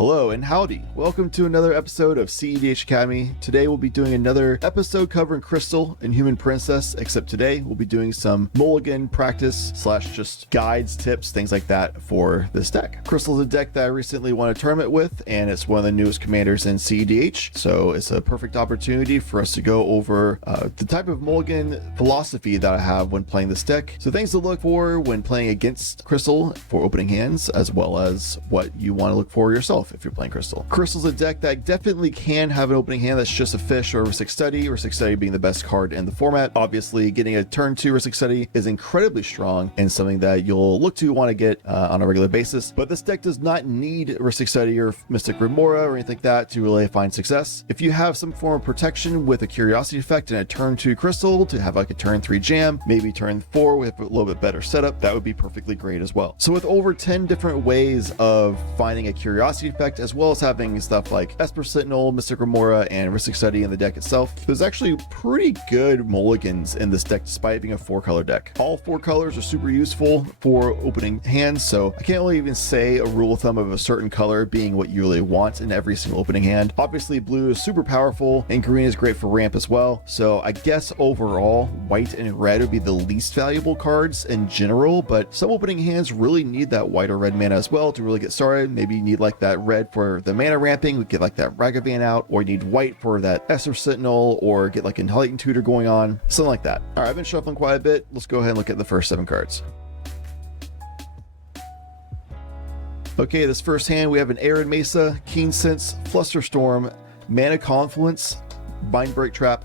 Hello and howdy. Welcome to another episode of cEDH Academy. Today we'll be doing another episode covering Crystal and Inhuman Princess, except today we'll be doing some Mulligan practice / just guides, tips, things like that for this deck. Crystal is a deck that I recently won a tournament with, and it's one of the newest commanders in cEDH, so it's a perfect opportunity for us to go over the type of Mulligan philosophy that I have when playing this deck. So things to look for when playing against Crystal for opening hands, as well as what you want to look for yourself if you're playing Crystal. Crystal's a deck that definitely can have an opening hand that's just a fish or Ristic Study, Ristic Study being the best card in the format. Obviously, getting a turn 2 Ristic Study is incredibly strong and something that you'll look to want to get on a regular basis, but this deck does not need Ristic Study or Mystic Remora or anything like that to really find success. If you have some form of protection with a Curiosity effect and a turn 2 Crystal to have like a turn 3 Jam, maybe turn 4 with a little bit better setup, that would be perfectly great as well. So with over 10 different ways of finding a Curiosity effect, as well as having stuff like Esper Sentinel, Mystic Remora, and Ristic Study in the deck itself, there's actually pretty good mulligans in this deck despite being a 4-color deck. All 4 colors are super useful for opening hands, so I can't really even say a rule of thumb of a certain color being what you really want in every single opening hand. Obviously blue is super powerful and green is great for ramp as well, so I guess overall white and red would be the least valuable cards in general, but some opening hands really need that white or red mana as well to really get started. Maybe you need like that red for the mana ramping, we get like that Ragavan out, or you need white for that Esper Sentinel, or get like a Enlightened Tutor going on, something like that. All right, I've been shuffling quite a bit. Let's go ahead and look at the first 7 cards. Okay, this first hand we have an Arid Mesa, Keen Sense, Flusterstorm, Mana Confluence, Mind Break Trap,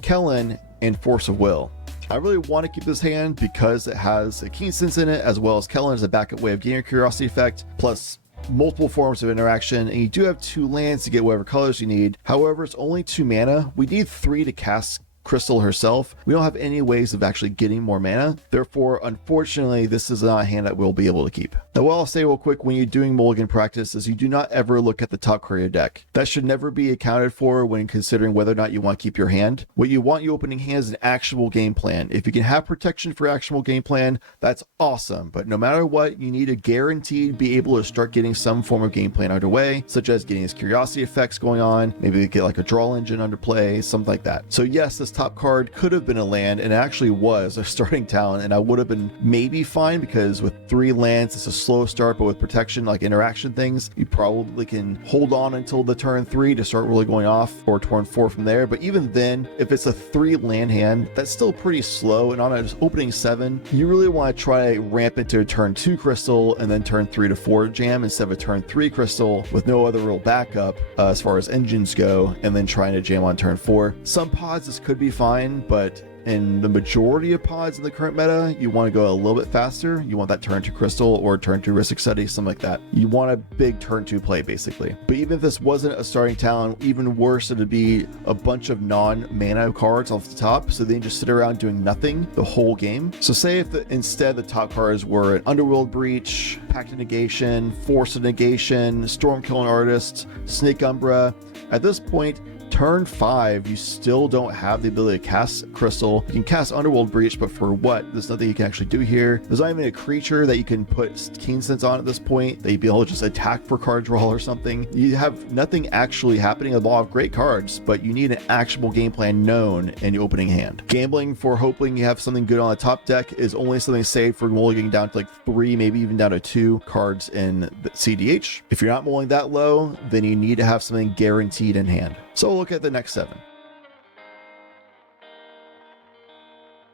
Kellen, and Force of Will. I really want to keep this hand because it has a Keen Sense in it, as well as Kellen as a backup way of getting a Curiosity effect, plus multiple forms of interaction, and you do have 2 lands to get whatever colors you need. However, it's only 2 mana. We need 3 to cast Crystal herself. We don't have any ways of actually getting more mana. Therefore, unfortunately, this is not a hand that we'll be able to keep. Now, what I'll say real quick when you're doing Mulligan practice is you do not ever look at the top card of your deck. That should never be accounted for when considering whether or not you want to keep your hand. What you want you opening hand is an actual game plan. If you can have protection for actual game plan, that's awesome. But no matter what, you need to guaranteed be able to start getting some form of game plan underway, such as getting his Curiosity effects going on, maybe get like a draw engine under play, something like that. So yes, this top card could have been a land, and it actually was a starting talent, and I would have been maybe fine because with 3 lands it's a slow start, but with protection like interaction things, you probably can hold on until the turn 3 to start really going off, or turn 4 from there. But even then, if it's a 3 land hand, that's still pretty slow, and on a opening 7 you really want to try to ramp into a turn 2 Crystal and then turn 3 to 4 Jam instead of a turn 3 Crystal with no other real backup as far as engines go, and then trying to jam on turn 4. Some pods this could be fine, but in the majority of pods in the current meta, you want to go a little bit faster. You want that turn 2 Crystal or turn 2 Ristic Study, something like that. You want a big turn 2 play basically. But even if this wasn't a starting talent, even worse, it'd be a bunch of non-mana cards off the top, so they just sit around doing nothing the whole game. So say if instead the top cards were an Underworld Breach, Pact of Negation, Force of Negation, Storm Killing Artist, Snake Umbra. At this point, turn 5, you still don't have the ability to cast Crystal. You can cast Underworld Breach, but for what? There's nothing you can actually do here. There's not even a creature that you can put Keen Sense on at this point that you'd be able to just attack for card draw or something. You have nothing actually happening. A lot of great cards, but you need an actual game plan known in your opening hand. Gambling for hoping you have something good on the top deck is only something saved for mulliganing down to like 3, maybe even down to 2 cards in the cEDH. If you're not mulling that low, then you need to have something guaranteed in hand. So we'll look at the next 7.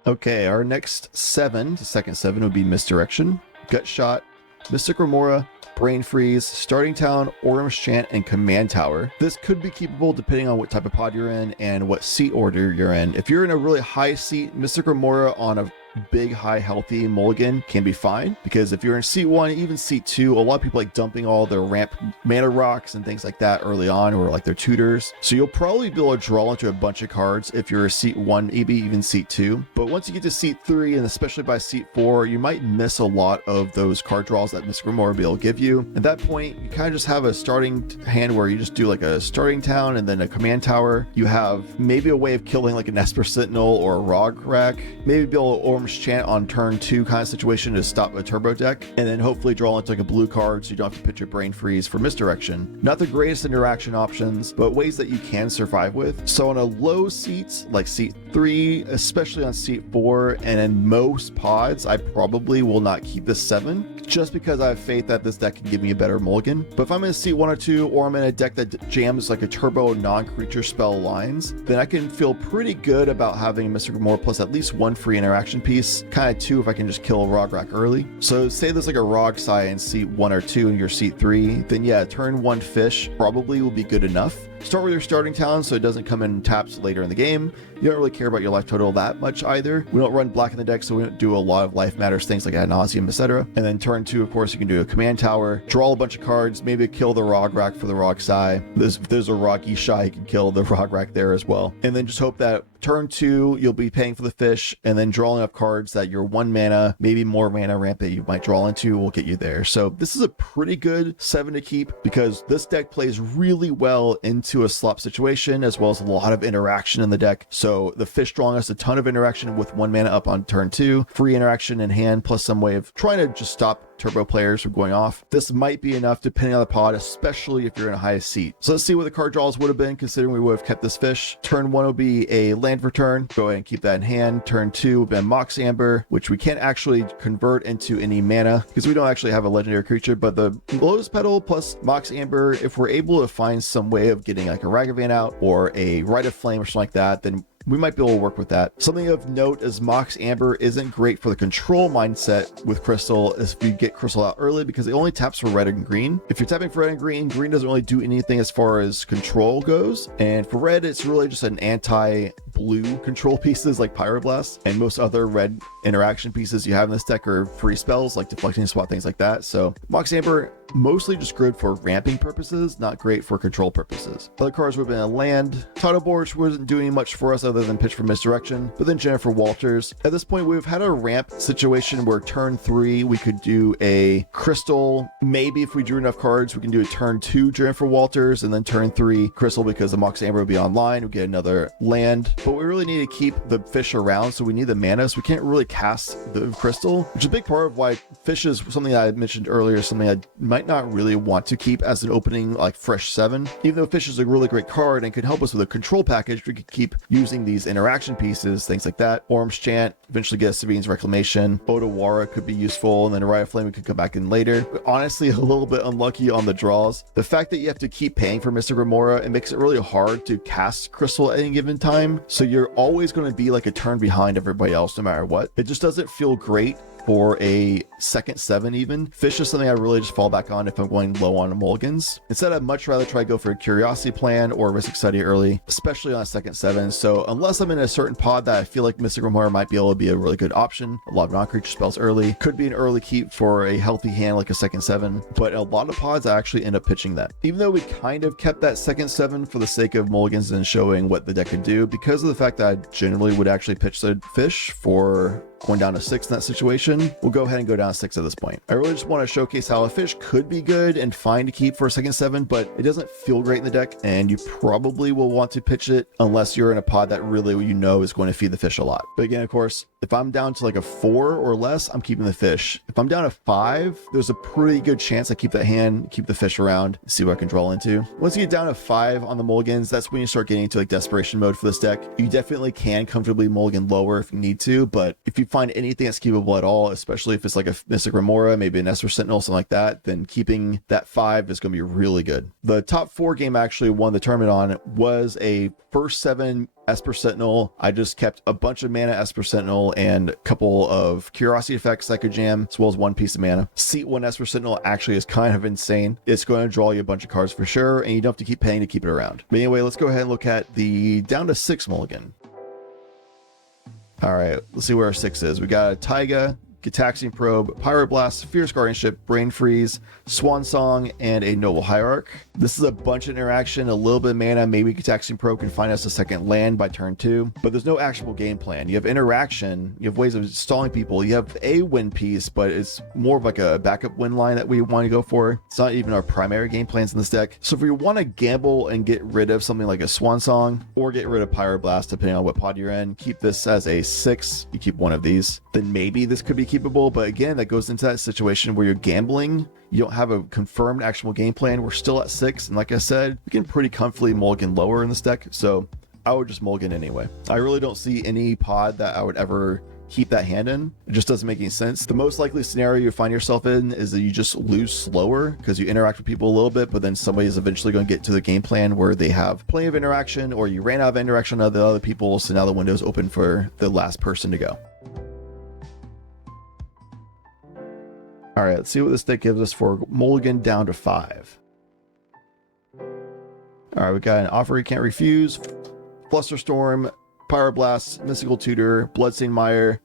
Okay, our next 7, the second 7 would be Misdirection, Gut Shot, Mystic Remora, Brain Freeze, Starting Town, Orm's Chant, and Command Tower. This could be keepable depending on what type of pod you're in and what seat order you're in. If you're in a really high seat, Mystic Remora on a big, high, healthy mulligan can be fine, because if you're in seat 1, even seat 2, a lot of people like dumping all their ramp mana rocks and things like that early on, or like their tutors. So you'll probably be able to draw into a bunch of cards if you're a seat 1, maybe even seat 2. But once you get to seat 3, and especially by seat 4, you might miss a lot of those card draws that Mystic Remora will be able to give you. At that point, you kind of just have a starting hand where you just do like a starting town and then a command tower. You have maybe a way of killing like an Esper Sentinel or a Rog Rack, maybe be able to Orm's Chant on turn 2 kind of situation to stop a turbo deck, and then hopefully draw into like a blue card so you don't have to pitch your Brain Freeze for misdirection. Not the greatest interaction options, but ways that you can survive with. So on a low seat, like seat 3, especially on seat 4, and in most pods, I probably will not keep this 7, just because I have faith that this deck can give me a better mulligan. But if I'm in seat 1 or 2, or I'm in a deck that jams like a turbo non-creature spell lines, then I can feel pretty good about having Mystic Remora plus at least 1 free interaction piece, kind of 2 if I can just kill a Rograk early. So say there's like a Rog Sai in seat 1 or 2 and you're seat 3, then yeah, turn 1 fish probably will be good enough. Start with your starting talent so it doesn't come in taps later in the game. You don't really care about your life total that much either. We don't run black in the deck, so we don't do a lot of life matters things like ad nauseum, etc. And then turn 2, of course, you can do a command tower, draw a bunch of cards, maybe kill the Rograk for the Rog Sai. If there's a Rog Ishai, you can kill the Rograk there as well. And then just hope that turn 2, you'll be paying for the fish, and then drawing up cards that your 1 mana, maybe more mana ramp that you might draw into will get you there. So this is a pretty good 7 to keep, because this deck plays really well into a slop situation, as well as a lot of interaction in the deck. So the fish drawing us a ton of interaction with 1 mana up on turn 2, free interaction in hand, plus some way of trying to just stop turbo players from going off. This might be enough depending on the pod, especially if you're in a highest seat. So let's see what the card draws would have been, considering we would have kept this fish. Turn 1 will be a land return. Go ahead and keep that in hand. Turn 2 will be a Mox Amber, which we can't actually convert into any mana because we don't actually have a legendary creature, but the Lotus Petal plus Mox Amber, if we're able to find some way of getting like a Ragavan out or a Rite of Flame or something like that, then we might be able to work with that. Something of note is Mox Amber isn't great for the control mindset with Crystal if you get Crystal out early, because it only taps for red and green. If you're tapping for red and green, green doesn't really do anything as far as control goes. And for red, it's really just an anti-blue control pieces like Pyroblast, and most other red interaction pieces you have in this deck are free spells like deflecting spot, things like that. So Mox Amber, mostly just good for ramping purposes, not great for control purposes. Other cards would have been a land. Tidal Borch wasn't doing much for us other than pitch for misdirection, but then Jennifer Walters. At this point, we've had a ramp situation where turn 3, we could do a crystal. Maybe if we drew enough cards, we can do a turn 2 Jennifer Walters, and then turn 3 crystal because the Mox Amber will be online. We get another land, but we really need to keep the fish around, so we need the mana, so we can't really cast the crystal, which is a big part of why fish is something I mentioned earlier, something I might not really want to keep as an opening like fresh 7. Even though fish is a really great card and could help us with a control package, we could keep using these interaction pieces, things like that. Orm's Chant, eventually get Sabine's Reclamation. Odawara could be useful, and then Riot of Flame we could come back in later. But honestly, a little bit unlucky on the draws. The fact that you have to keep paying for Mystic Remora, it makes it really hard to cast Crystal at any given time. So you're always going to be like a turn behind everybody else no matter what. It just doesn't feel great for a second 7 even. Fish is something I really just fall back on if I'm going low on mulligans. Instead, I'd much rather try to go for a Curiosity Plan or Mystic Study early, especially on a second 7. So unless I'm in a certain pod that I feel like Mystic Remora might be able to be a really good option, a lot of non-creature spells early, could be an early keep for a healthy hand like a second 7, but a lot of pods I actually end up pitching that. Even though we kind of kept that second 7 for the sake of mulligans and showing what the deck could do, because of the fact that I generally would actually pitch the fish for going down to 6 in that situation, we'll go ahead and go down to 6 at this point. I really just want to showcase how a fish could be good and fine to keep for a second 7, but it doesn't feel great in the deck, and you probably will want to pitch it unless you're in a pod that really you know is going to feed the fish a lot. But again, of course, if I'm down to like a 4 or less, I'm keeping the fish. If I'm down to 5, there's a pretty good chance I keep that hand, keep the fish around, see what I can draw into. Once you get down to 5 on the mulligans, that's when you start getting into like desperation mode for this deck. You definitely can comfortably mulligan lower if you need to, but if you find anything that's keepable at all, especially if it's like a Mystic Remora, maybe an Esper Sentinel, something like that, then keeping that 5 is going to be really good. The top 4 game I actually won the tournament on was a first 7 Esper Sentinel. I just kept a bunch of mana Esper Sentinel and a couple of Curiosity effects I could jam, as well as 1 piece of mana. Seat 1 Esper Sentinel actually is kind of insane. It's going to draw you a bunch of cards for sure, and you don't have to keep paying to keep it around. But anyway, let's go ahead and look at the down to 6 mulligan. All right, let's see where our 6 is. We got a Taiga, Gitaxian Probe, Pyroblast, Fierce Guardianship, Brain Freeze, Swan Song, and a Noble Hierarch. This is a bunch of interaction, a little bit of mana. Maybe Gitaxian Probe can find us a second land by turn 2, but there's no actionable game plan. You have interaction, you have ways of stalling people, you have a win piece, but it's more of like a backup win line that we want to go for. It's not even our primary game plans in this deck. So if we want to gamble and get rid of something like a Swan Song or get rid of Pyroblast, depending on what pod you're in, keep this as a 6. You keep one of these. then maybe this could be keepable. But again, that goes into that situation where you're gambling. You don't have a confirmed actual game plan. We're still at 6. And like I said, we can pretty comfortably mulligan lower in this deck. So I would just mulligan anyway. I really don't see any pod that I would ever keep that hand in. It just doesn't make any sense. The most likely scenario you find yourself in is that you just lose slower because you interact with people a little bit, but then somebody is eventually going to get to the game plan where they have plenty of interaction, or you ran out of interaction of the other people, so now the window's open for the last person to go. All right, let's see what this deck gives us for mulligan down to 5. All right, we got an Offer You Can't Refuse, Flusterstorm, Pyroblast, Mystical Tutor, Bloodstained Mire,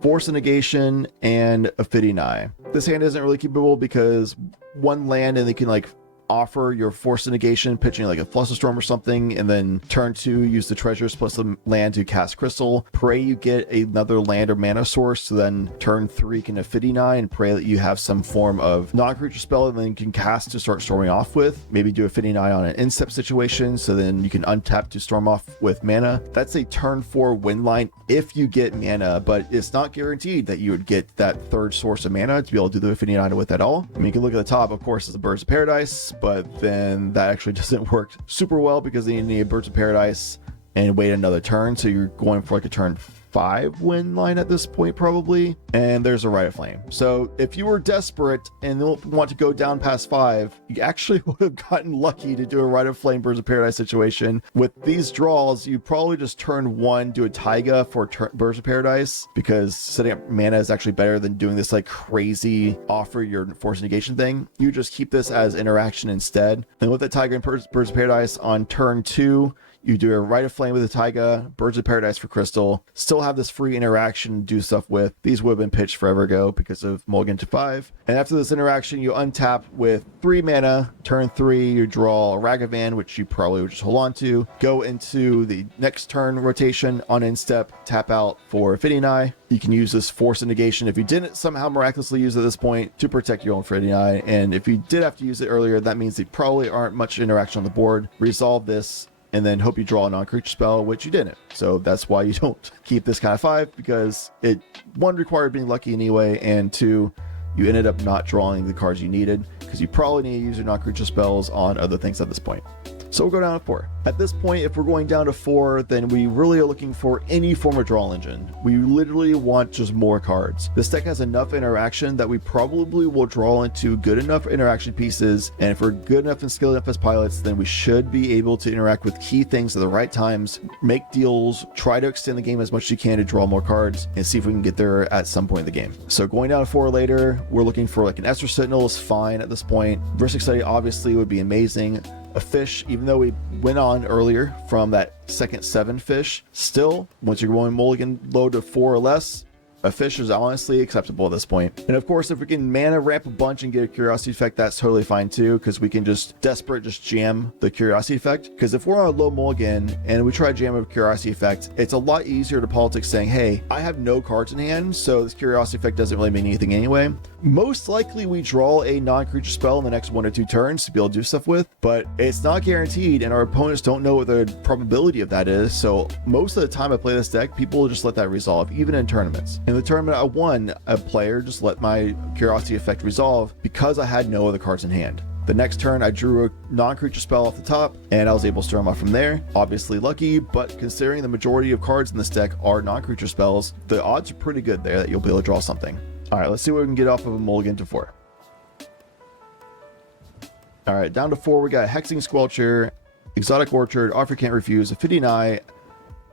Force of Negation, and Ophidianai. This hand isn't really keepable because one land and they can like offer your Force of Negation, pitching like a Flusterstorm or something, and then turn 2, use the treasures plus the land to cast Crystal. Pray you get another land or mana source, so then turn 3 can Ophidianai, and pray that you have some form of non-creature spell and then you can cast to start storming off with. Maybe do Ophidianai on an instep situation, so then you can untap to storm off with mana. That's a turn 4 win line if you get mana, but it's not guaranteed that you would get that third source of mana to be able to do the Ophidianai with at all. I mean, you can look at the top, of course, it's the Birds of Paradise, but then that actually doesn't work super well because then you need Birds of Paradise and wait another turn. So you're going for like a turn 5 win line at this point probably, and there's a Rite of Flame. So if you were desperate and don't want to go down past 5, you actually would have gotten lucky to do a Rite of Flame Birds of Paradise situation. With these draws, you probably just turn 1, do a Taiga for Birds of Paradise, because setting up mana is actually better than doing this like crazy offer your Force Negation thing. You just keep this as interaction instead, and with the Taiga and Birds of Paradise on turn 2, you do a Rite of Flame with a Taiga, Birds of Paradise for Crystal, still have this free interaction to do stuff with. These would have been pitched forever ago because of mulligan to 5. And after this interaction, you untap with 3 mana. Turn 3, you draw a Ragavan, which you probably would just hold on to. Go into the next turn rotation on instep, tap out for Ophidianai. You can use this Force of Negation if you didn't somehow miraculously use it at this point to protect your own Ophidianai. And if you did have to use it earlier, that means they probably aren't much interaction on the board. Resolve this, and then hope you draw a non-creature spell, which you didn't. So that's why you don't keep this kind of 5, because it, 1, required being lucky anyway, and 2, you ended up not drawing the cards you needed because you probably need to use your non-creature spells on other things at this point. So we'll go down to 4. At this point, if we're going down to 4, then we really are looking for any form of draw engine. We literally want just more cards. This deck has enough interaction that we probably will draw into good enough interaction pieces, and if we're good enough and skilled enough as pilots, then we should be able to interact with key things at the right times, make deals, try to extend the game as much as you can to draw more cards, and see if we can get there at some point in the game. So going down to 4 later, we're looking for like an Esper Sentinel is fine at this point. Versic Study obviously would be amazing. A fish, even though we went on earlier from that second 7 fish, still, once you're going mulligan low to 4 or less, a fish is honestly acceptable at this point. And of course, if we can mana ramp a bunch and get a Curiosity Effect, that's totally fine too, because we can just jam the Curiosity Effect. Because if we're on a low mulligan and we try to jam a Curiosity Effect, it's a lot easier to politics saying, hey, I have no cards in hand, so this Curiosity Effect doesn't really mean anything anyway. Most likely we draw a non-creature spell in the next 1 or 2 turns to be able to do stuff with, but it's not guaranteed, and our opponents don't know what the probability of that is. So most of the time I play this deck, people will just let that resolve, even in tournaments. In the tournament I won, a player just let my Curiosity Effect resolve because I had no other cards in hand. The next turn I drew a non-creature spell off the top, and I was able to storm off from there. Obviously lucky, but considering the majority of cards in this deck are non-creature spells, the odds are pretty good there that you'll be able to draw something. All right, let's see what we can get off of a mulligan to 4. All right, down to 4, we got Hexing Squelcher, Exotic Orchard, Offer Can't Refuse, Ophidianai,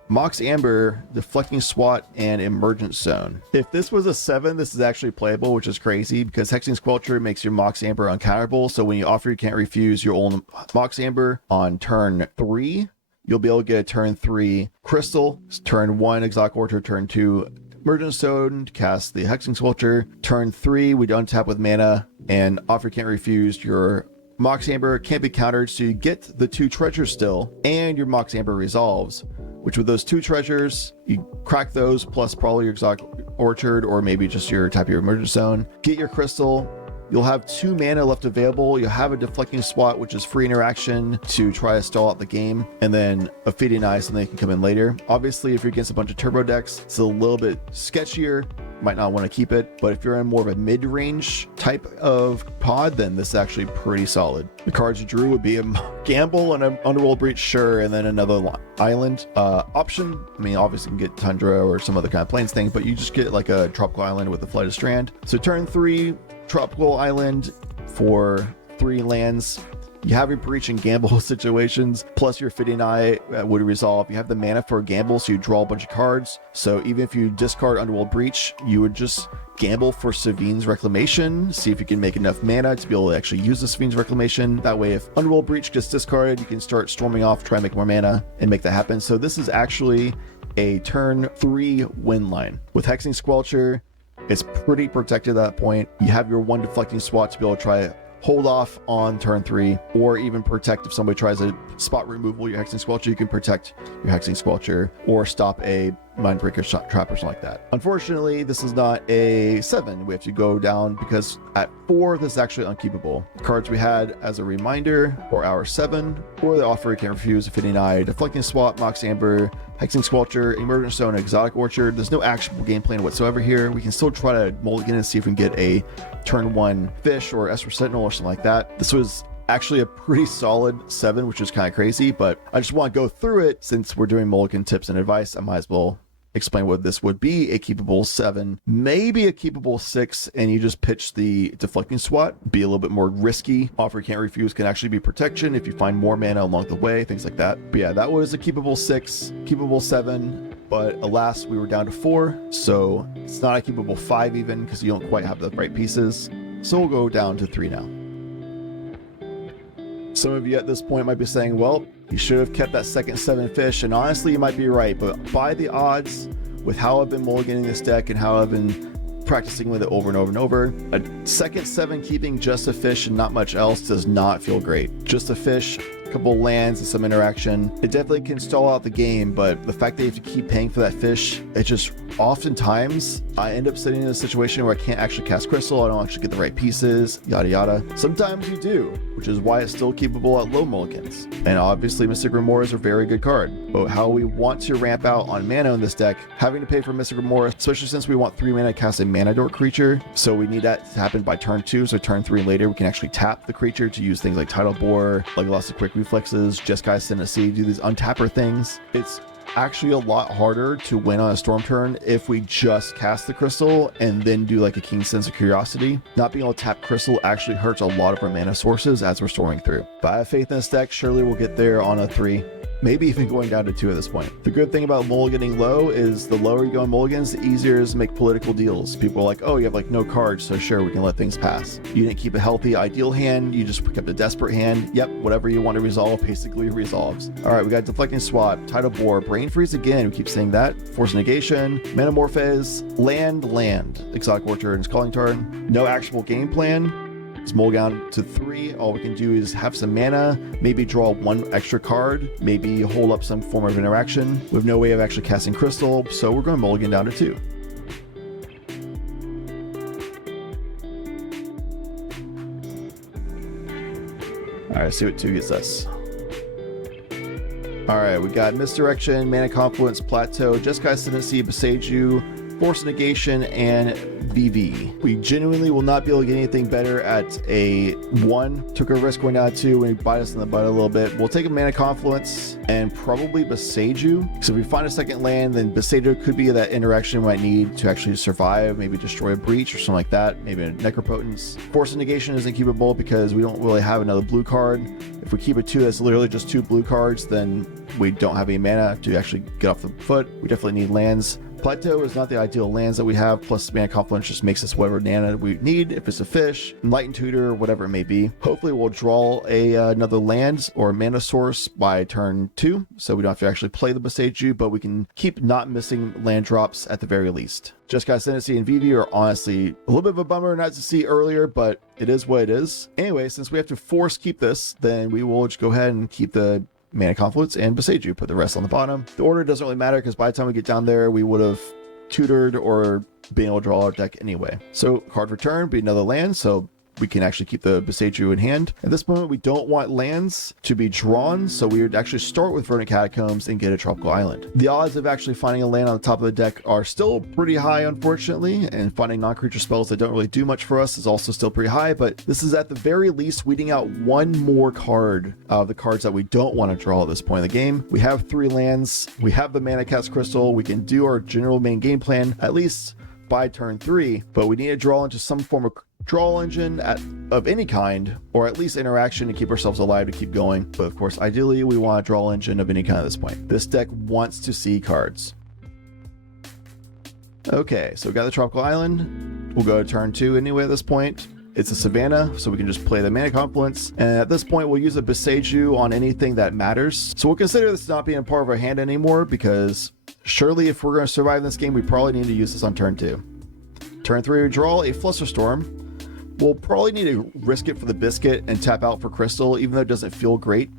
Mox Amber, Deflecting Swat, and Emergent Zone. If this was a 7, this is actually playable, which is crazy because Hexing Squelcher makes your Mox Amber uncounterable. So when you offer, you can't refuse your own Mox Amber on turn 3, you'll be able to get a turn 3 Crystal, turn 1 Exotic Orchard, turn 2 Emergent Zone to cast the Hexing Squelcher. Turn 3, we untap with mana and offer, can't refuse your Mox Amber, can't be countered, so you get the 2 treasures still, and your Mox Amber resolves, which with those 2 treasures, you crack those, plus probably your Exotic Orchard, or maybe just your tap your Emergent Zone, get your Crystal, you'll have 2 mana left available. You'll have a Deflecting Swat, which is free interaction to try to stall out the game, and then a Feeding Eye, so they can come in later. Obviously, if you're against a bunch of turbo decks, it's a little bit sketchier. Might not want to keep it, but if you're in more of a mid-range type of pod, then this is actually pretty solid. The cards you drew would be a Gamble and an Underworld Breach, sure, and then another island option. I mean, obviously you can get Tundra or some other kind of plains thing, but you just get like a Tropical Island with a Flight of Strand. So turn 3, Tropical Island for 3 lands. You have your Breach and Gamble situations, plus your Fitting Eye would resolve. You have the mana for a Gamble, so you draw a bunch of cards. So even if you discard Underworld Breach, you would just gamble for Sevinne's Reclamation, see if you can make enough mana to be able to actually use the Sevinne's Reclamation. That way, if Underworld Breach gets discarded, you can start storming off, try and make more mana, and make that happen. So this is actually a turn 3 win line. With Hexing Squelcher, it's pretty protected at that point. You have your 1 Deflecting Swat to be able to try hold off on turn 3, or even protect if somebody tries a spot removal your Hexing Squelcher. You can protect your Hexing Squelcher or stop a Mindbreaker trap or something like that. Unfortunately, this is not a 7. We have to go down because at 4, this is actually unkeepable. The cards we had as a reminder for our 7, or the offer you can't refuse: a Fitting Eye, Deflecting Swat, Mox Amber, Hexing Squelcher, Emergent Stone, Exotic Orchard. There's no actionable game plan whatsoever here. We can still try to mulligan and see if we can get a turn 1 Fish or Esper Sentinel or something like that. This was actually a pretty solid 7, which is kind of crazy, but I just want to go through it since we're doing mulligan tips and advice. I might as well explain what this would be: a keepable 7, maybe a keepable 6, and you just pitch the Deflecting Swat. Be a little bit more risky. Offer you can't refuse can actually be protection if you find more mana along the way, things like that. But yeah, that was a keepable 6, keepable 7, but alas, we were down to 4, so it's not a keepable 5 even, because you don't quite have the right pieces. So we'll go down to 3 now. Some of you at this point might be saying, well, you should have kept that second 7 fish, and honestly, you might be right, but by the odds, with how I've been mulliganing this deck and how I've been practicing with it over and over and over, a second 7 keeping just a fish and not much else does not feel great. Just a fish, a couple lands and some interaction, it definitely can stall out the game, but the fact that you have to keep paying for that fish, it just oftentimes I end up sitting in a situation where I can't actually cast Crystal, I don't actually get the right pieces, yada yada. Sometimes you do, which is why it's still keepable at low mulligans. And obviously Mystic Remora is a very good card, but how we want to ramp out on mana in this deck, having to pay for Mystic Remora, especially since we want 3 mana to cast a mana dork creature, so we need that to happen by turn 2, so turn 3 later we can actually tap the creature to use things like Tidal Bore, Legolas Quick Reflexes, Jeskai Tennessee, do these untapper things. It's actually a lot harder to win on a storm turn if we just cast the crystal and then do like a King's Sense of Curiosity. Not being able to tap crystal actually hurts a lot of our mana sources as we're storming through. But I have faith in this deck. Surely we'll get there on a 3. Maybe even going down to 2 at this point. The good thing about mulliganing low is the lower you go in mulligans, the easier it is to make political deals. People are like, oh, you have like no cards, so sure, we can let things pass. You didn't keep a healthy ideal hand, you just kept a desperate hand. Yep, whatever you want to resolve basically resolves. All right, we got Deflecting Swat, Tidal Bore, Brain Freeze again, we keep saying that. Force Negation, Metamorphose, land, Exotic Orchard, and Calling Tarn. No actionable game plan. It's mulligan to 3. All we can do is have some mana, maybe draw 1 extra card, maybe hold up some form of interaction. We have no way of actually casting Crystal, so we're going to mulligan down to 2. All right, see what 2 gets us. All right, we got Misdirection, Mana Confluence, Plateau, Jeskai Tennessee, Beseiju, Force Negation, and VV. We genuinely will not be able to get anything better at a 1. Took a risk going down to 2 and bite us in the butt a little bit. We'll take a Mana Confluence and probably Beseiju. So if we find a second land, then Beseiju could be that interaction we might need to actually survive, maybe destroy a Breach or something like that, maybe a Necropotence. Force of Negation isn't keepable because we don't really have another blue card. If we keep a 2 that's literally just 2 blue cards, then we don't have any mana to actually get off the foot. We definitely need lands. Plateau is not the ideal lands that we have, plus Mana Confluence just makes us whatever mana we need. If it's a fish, Enlightened Tutor, whatever it may be. Hopefully we'll draw another land or a mana source by turn 2, so we don't have to actually play the Beseiju, but we can keep not missing land drops at the very least. Jeskai Tennessee and VV are honestly a little bit of a bummer not to see earlier, but it is what it is. Anyway, since we have to force keep this, then we will just go ahead and keep the Mana Confluence and Beseiju, put the rest on the bottom. The order doesn't really matter because by the time we get down there, we would have tutored or been able to draw our deck anyway. So card return, be another land, so we can actually keep the Beseiju in hand. At this moment, we don't want lands to be drawn, so we would actually start with Verdant Catacombs and get a tropical island. The odds of actually finding a land on the top of the deck are still pretty high, unfortunately, and finding non-creature spells that don't really do much for us is also still pretty high, but this is at the very least weeding out one more card of the cards that we don't want to draw at this point in the game. We have 3 lands, we have the Mana Cast Crystal, we can do our general main game plan at least by turn 3, but we need to draw into some form of draw engine of any kind, or at least interaction to keep ourselves alive to keep going. But of course, ideally, we want a draw engine of any kind at this point. This deck wants to see cards. Okay, so we got the tropical island. We'll go to turn 2 anyway at this point. It's a Savannah, so we can just play the Mana Confluence. And at this point, we'll use a Beseiju on anything that matters. So we'll consider this not being part of our hand anymore, because surely if we're going to survive in this game, we probably need to use this on turn 2. Turn 3, we draw a Flusterstorm. We'll probably need to risk it for the biscuit and tap out for crystal, even though it doesn't feel great.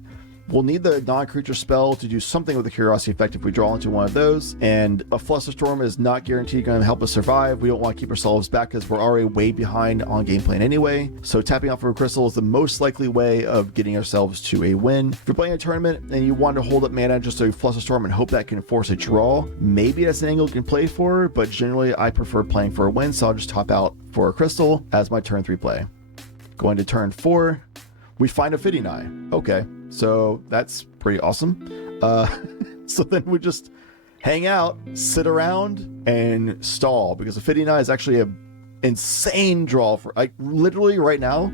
We'll need the non-creature spell to do something with the curiosity effect if we draw into one of those, and a Flusterstorm is not guaranteed going to help us survive. We don't want to keep ourselves back because we're already way behind on game plan anyway, so tapping out for a crystal is the most likely way of getting ourselves to a win. If you're playing a tournament and you want to hold up mana just to Flusterstorm and hope that can force a draw, maybe that's an angle you can play for, but generally I prefer playing for a win, so I'll just top out for a crystal as my turn 3 play. Going to turn 4, we find a Fitting Eye. Okay, so that's pretty awesome. So then we just hang out, sit around, and stall, because a Fitting Eye is actually an insane draw for, like, literally right now.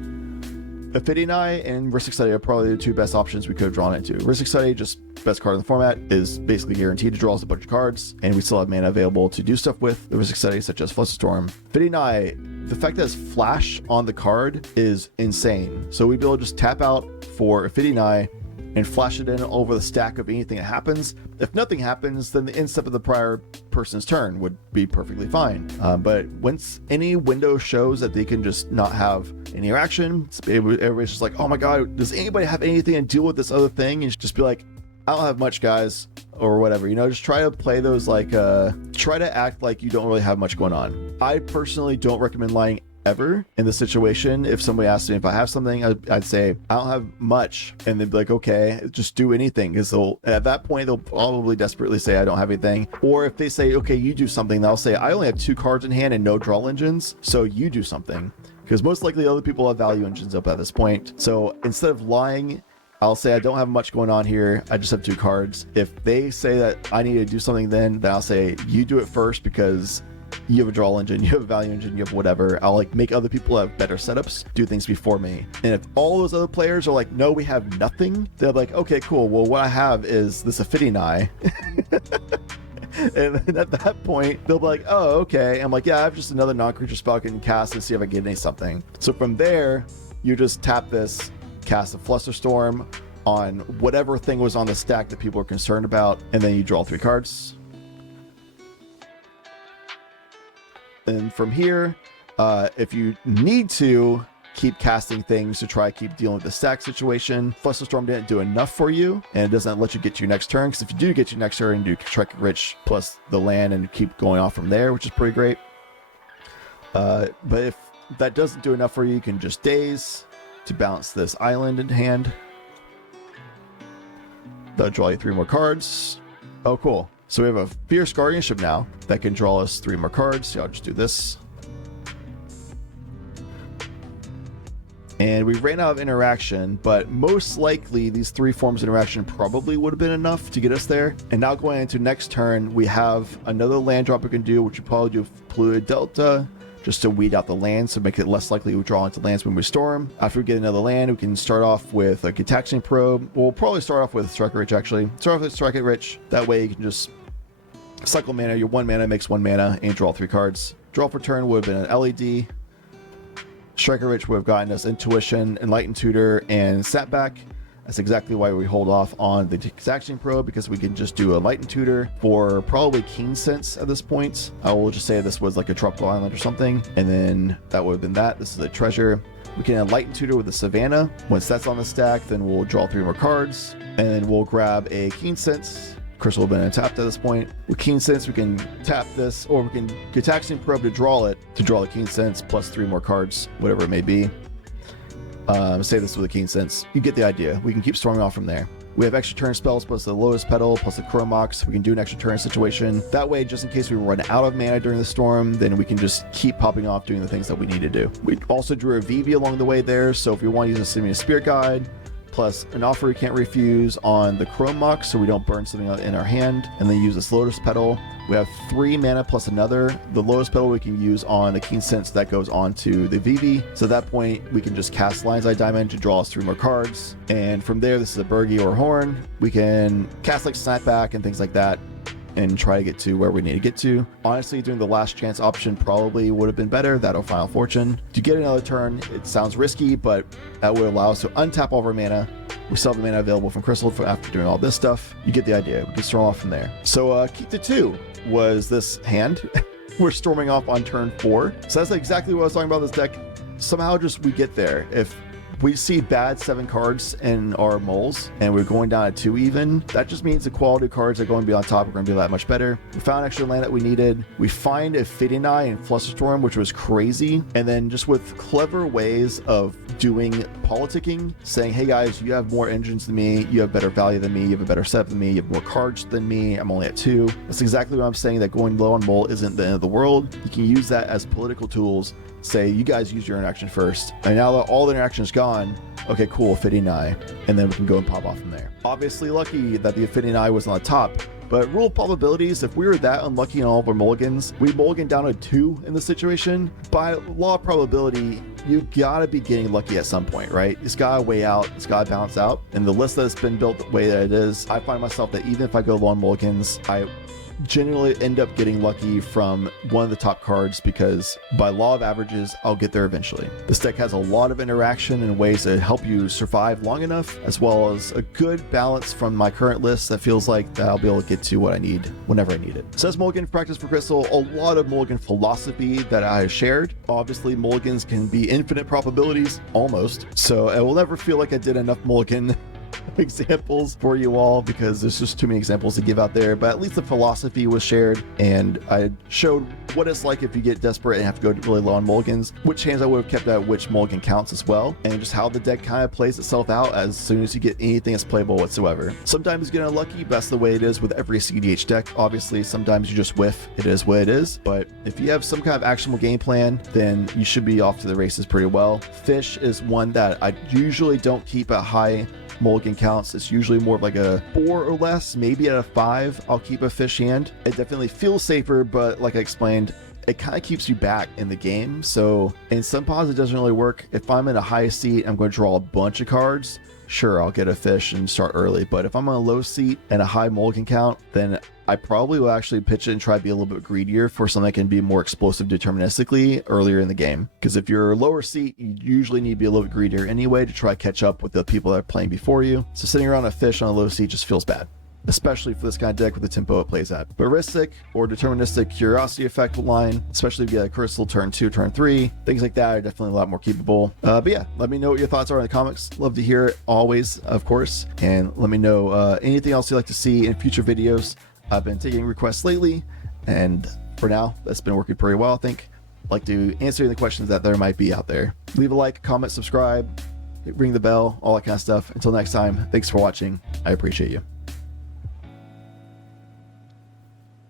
A Fitting Eye and Ristic Study are probably the 2 best options we could have drawn into. Ristic Study, just best card in the format, is basically guaranteed to draw us a bunch of cards, and we still have mana available to do stuff with the Ristic Study, such as Flusterstorm. Fitting Eye, the fact that it's flash on the card is insane. So we'd be able to just tap out for a Fitting Eye and flash it in over the stack of anything that happens. If nothing happens, then the end step of the prior person's turn would be perfectly fine. But once any window shows that they can just not have any interaction, everybody's just like, oh my god, does anybody have anything to deal with this other thing? And just be like, I don't have much, guys, or whatever, you know, just try to play those, like, try to act like you don't really have much going on. I personally don't recommend lying ever in this situation. If somebody asks me if I have something, I'd say I don't have much, and they'd be like, okay, just do anything, because at that point they'll probably desperately say I don't have anything. Or if they say, okay, you do something, they'll say I only have 2 cards in hand and no draw engines, so you do something, because most likely other people have value engines up at this point. So instead of lying, I'll say I don't have much going on here, I just have 2 cards. If they say that I need to do something, then I'll say you do it first, because you have a draw engine, you have a value engine, you have whatever. I'll like make other people have better setups, do things before me. And if all those other players are like, no, we have nothing, they're like, okay, cool, well, what I have is this a Fitting Eye. And then at that point, they'll be like, oh, okay. I'm like, yeah, I have just another non-creature spell I can cast and see if I get any something. So from there, you just tap this, cast a Flusterstorm on whatever thing was on the stack that people are concerned about, and then you draw 3 cards. And from here, if you need to keep casting things to try to keep dealing with the stack situation, Flusterstorm didn't do enough for you, and it doesn't let you get to your next turn, because if you do get to your next turn, you do Trek Rich plus the land and keep going off from there, which is pretty great. But if that doesn't do enough for you, you can just Daze to balance this island in hand. That'll draw you 3 more cards. Oh, cool. So we have a Fierce Guardianship now that can draw us 3 more cards. So I'll just do this. And we ran out of interaction, but most likely these 3 forms of interaction probably would have been enough to get us there. And now going into next turn, we have another land drop we can do, which we probably do Polluted Delta, just to weed out the lands, so make it less likely we draw into lands when we store them. After we get another land, we can start off with a Gitaxian Probe. We'll probably start off with Strike It Rich, actually. Start off with Strike It Rich. That way you can just cycle mana. Your 1 mana makes 1 mana and draw 3 cards. Draw for turn would have been an LED. Strike It Rich would have gotten us Intuition, Enlightened Tutor, and Satback. That's exactly why we hold off on the Gitaxian Probe, because we can just do a Enlightened Tutor for probably Keen Sense at this point. I will just say this was like a tropical island or something, and then that would have been that. This is a treasure. We can Enlightened Tutor with the Savannah. Once that's on the stack, then we'll draw 3 more cards, and then we'll grab a Keen Sense. Crystal will have been tapped at this point. With Keen Sense, we can tap this, or we can Gitaxian Probe to draw it, to draw the Keen Sense, plus 3 more cards, whatever it may be. Save this with a Keen Sense. You get the idea. We can keep storming off from there. We have extra turn spells plus the Lotus Petal plus the Chrome Mox. We can do an extra turn situation. That way, just in case we run out of mana during the storm, then we can just keep popping off doing the things that we need to do. We also drew a VV along the way there, so if we want to use a Simeon Spirit Guide, plus an offer we can't refuse on the Chrome Mox so we don't burn something in our hand, and then use this Lotus Petal. We have 3 mana plus another. The Lotus Petal we can use on a Keen Sense that goes on to the VV. So at that point, we can just cast Lion's Eye Diamond to draw us 3 more cards. And from there, this is a Burgi or Horn. We can cast like Snapback and things like that and try to get to where we need to get to. Honestly, doing the last chance option probably would have been better. That'll Final Fortune. To get another turn, it sounds risky, but that would allow us to untap all of our mana. We still have the mana available from Crystal after doing all this stuff. You get the idea. We can storm off from there. So Keep to 2 was this hand. We're storming off on turn 4. So that's exactly what I was talking about this deck. Somehow just we get there. If we see bad 7 cards in our moles and we're going down at 2 even, that just means the quality of cards that are going to be on top are going to be that much better. We found extra land that we needed. We find a Fitting Eye and Flusterstorm, which was crazy. And then just with clever ways of doing politicking, saying, hey guys, you have more engines than me, you have better value than me, you have a better setup than me, you have more cards than me, I'm only at 2. That's exactly what I'm saying, that going low on mole isn't the end of the world. You can use that as political tools. Say, you guys use your interaction first, and now that all the interaction is gone, okay, cool, Fitting Eye, and then we can go and pop off from there. Obviously lucky that the Fitting Eye was on the top, but rule of probabilities, if we were that unlucky in all of our mulligans, we mulligan down to 2 in this situation. By law of probability, you gotta be getting lucky at some point, right? It's gotta weigh out, it's gotta balance out. And the list that's been built the way that it is, I find myself that even if I go low on mulligans, I generally end up getting lucky from one of the top cards, because by law of averages, I'll get there eventually. This deck has a lot of interaction and ways to help you survive long enough, as well as a good balance from my current list that feels like that I'll be able to get to what I need whenever I need it. So that's Mulligan Practice for Crystal. A lot of Mulligan philosophy that I have shared. Obviously, mulligans can be infinite probabilities, almost. So I will never feel like I did enough mulligan examples for you all, because there's just too many examples to give out there, but at least the philosophy was shared, and I showed what it's like if you get desperate and have to go really low on mulligans, which hands I would have kept at which mulligan counts as well, and just how the deck kind of plays itself out as soon as you get anything that's playable whatsoever. Sometimes you get unlucky, but that's the way it is with every cEDH deck. Obviously, sometimes you just whiff. It is what it is, but if you have some kind of actionable game plan, then you should be off to the races pretty well. Fish is one that I usually don't keep at high mulligan counts. It's usually more of like a 4 or less, maybe at a 5 I'll keep a fish hand. It definitely feels safer, but like I explained, it kind of keeps you back in the game. So in some pods it doesn't really work. If I'm in a high seat, I'm going to draw a bunch of cards, sure, I'll get a fish and start early. But if I'm on a low seat and a high mulligan count, then I probably will actually pitch it and try to be a little bit greedier for something that can be more explosive deterministically earlier in the game. Because if you're a lower seat, you usually need to be a little bit greedier anyway to try to catch up with the people that are playing before you. So sitting around a fish on a low seat just feels bad, especially for this kind of deck with the tempo it plays at. Heuristic or deterministic curiosity effect line, especially if you get a crystal turn 2, turn 3, things like that are definitely a lot more keepable. But yeah, let me know what your thoughts are in the comments. Love to hear it always, of course. And let me know anything else you'd like to see in future videos. I've been taking requests lately, and for now, that's been working pretty well, I think. I'd like to answer any questions that there might be out there. Leave a like, comment, subscribe, ring the bell, all that kind of stuff. Until next time, thanks for watching. I appreciate you.